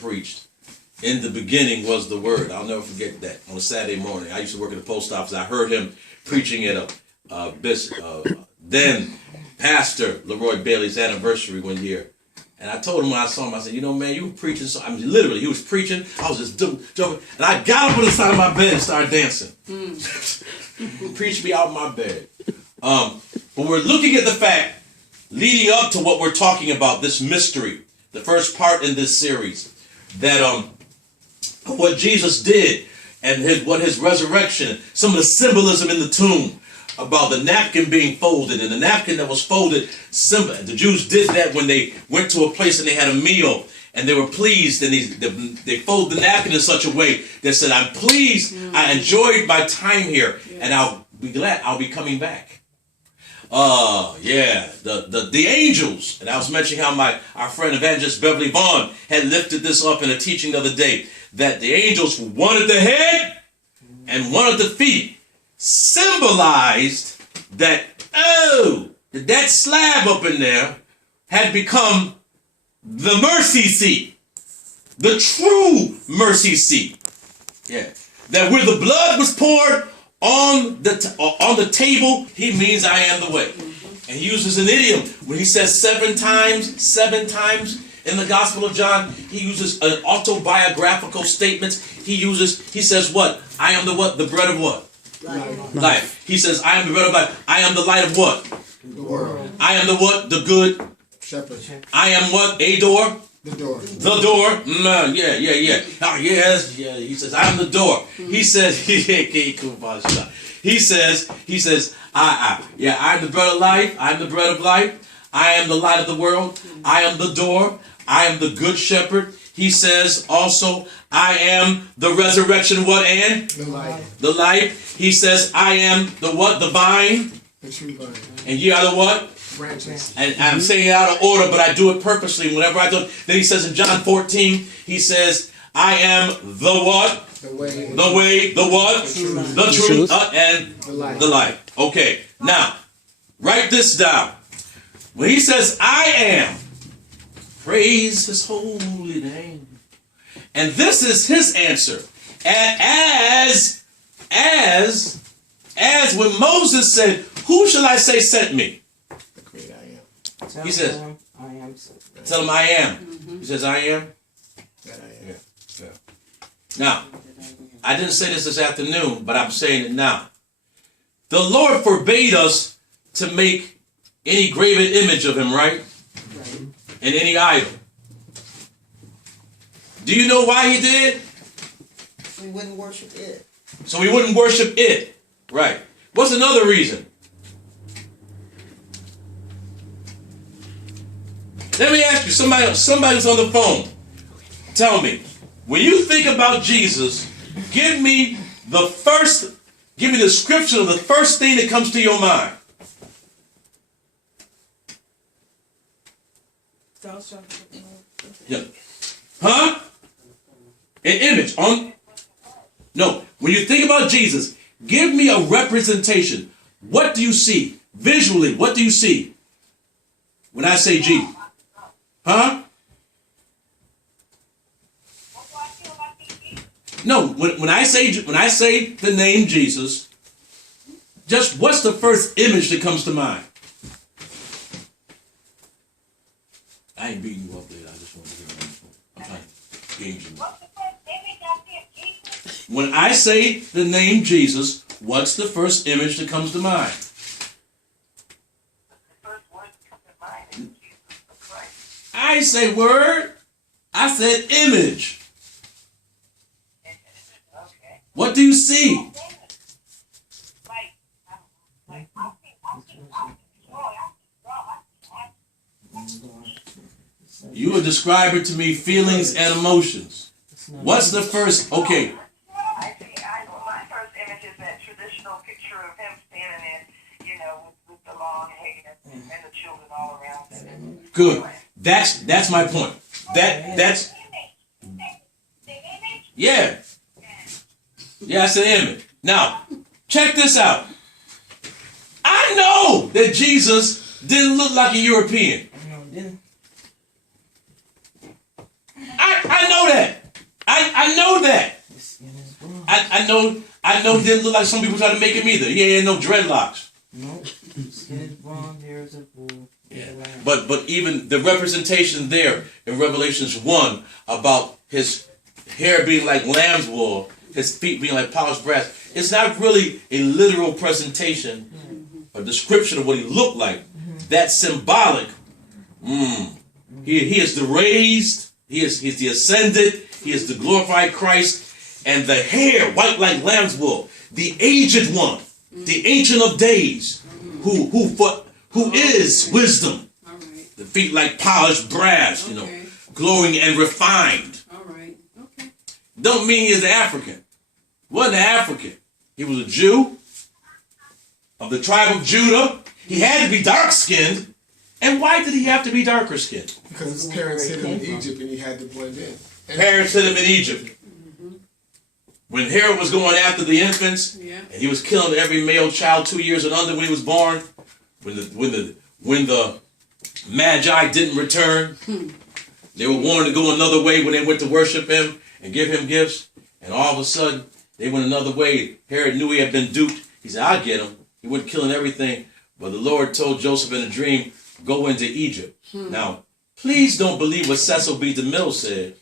preached, "In the beginning was the Word." I'll never forget that. On a Saturday morning, I used to work at the post office. I heard him preaching at then Pastor Leroy Bailey's anniversary one year. And I told him when I saw him, I said, "You know, man, you were preaching." So I mean, literally, he was preaching. I was just jumping. And I got up on the side of my bed and started dancing. Preached me out of my bed. But we're looking at the fact, leading up to what we're talking about, this mystery, the first part in this series, that what Jesus did and what his resurrection, some of the symbolism in the tomb, about the napkin being folded, and the napkin that was folded, the Jews did that when they went to a place and they had a meal and they were pleased, and they folded the napkin in such a way that said, "I'm pleased, I enjoyed my time here, and I'll be glad I'll be coming back." The angels, and I was mentioning how our friend Evangelist Beverly Vaughn had lifted this up in a teaching the other day, that the angels, one at the head and one at the feet, symbolized that, that slab up in there had become the mercy seat, the true mercy seat. Yeah, that where the blood was poured on the table, he means "I am the way." And he uses an idiom when he says seven times in the Gospel of John. He uses an autobiographical statement. He says what? "I am the what? The bread of what? Life." He says, "I am the bread of life. I am the light of what? The world. I am the what? The good shepherd. I am what? A door? The door. The door. Yeah. Oh, yes. Yeah. He says, "I am the door." He says, he says, I am the bread of life. I am the bread of life. I am the light of the world. I am the door. I am the good shepherd. He says also, "I am the resurrection," what, and? The life. The life. He says, "I am the what? The vine." The true vine. And ye are the what? Branches. And I'm saying it out of order, but I do it purposely whenever I do it. Then he says in John 14, he says, "I am the what? The way. The way, the what? The truth, and the life." Okay, now, write this down. When he says, "I am," praise his holy name. And this is his answer. As when Moses said, "Who shall I say sent me?" The great I am. He says, "Tell him I am." He says, "I am." That I am. Yeah. Now, I didn't say this afternoon, but I'm saying it now. The Lord forbade us to make any graven image of him, right? And any idol. Do you know why he did? We wouldn't worship it. So we wouldn't worship it. Right. What's another reason? Let me ask you, somebody's on the phone. Tell me, when you think about Jesus, give me the description of the first thing that comes to your mind. Yeah. Huh? An image on. No. When you think about Jesus, give me a representation. What do you see? Visually, what do you see? When I say G. Huh? No, when I say the name Jesus, just what's the first image that comes to mind? I ain't beating you up there. I just want to hear I'm trying to gauge you. When I say the name Jesus, what's the first image that comes to mind? The first word that comes to mind is Jesus Christ. I ain't say word. I said image. Okay. What do you see? You are describing to me feelings and emotions. What's the first? Okay. My first image is that traditional picture of him standing in, with the long hair and the children all around him. Good. That's my point. That's yeah. Yeah, that's an image. Now, check this out. I know that Jesus didn't look like a European. I know that. know didn't look like some people try to make him either. He had no dreadlocks. Nope. Skin is blonde, hair is a wool. Yeah. But even the representation there in Revelations 1 about his hair being like lamb's wool, his feet being like polished brass, it's not really a literal presentation or description of what he looked like. That's symbolic. He is the raised, he's the ascended, he is the glorified Christ, and the hair white like lamb's wool, the aged one, the ancient of days, who is wisdom. All right. The feet like polished brass, Okay. glowing and refined. All right. Okay. Don't mean he is African. Wasn't African. He was a Jew of the tribe of Judah. He had to be dark skinned. And why did he have to be darker skinned? Because his parents hid him in Egypt and he had to blend in. Parents hid him in Egypt. When Herod was going after the infants, Yeah. and he was killing every male child 2 years and under when he was born, when the Magi didn't return, they were warned to go another way when they went to worship him and give him gifts, and all of a sudden they went another way. Herod knew he had been duped. He said, "I'll get him." He went killing everything, but the Lord told Joseph in a dream, "Go into Egypt." Now, please don't believe what Cecil B. DeMille said.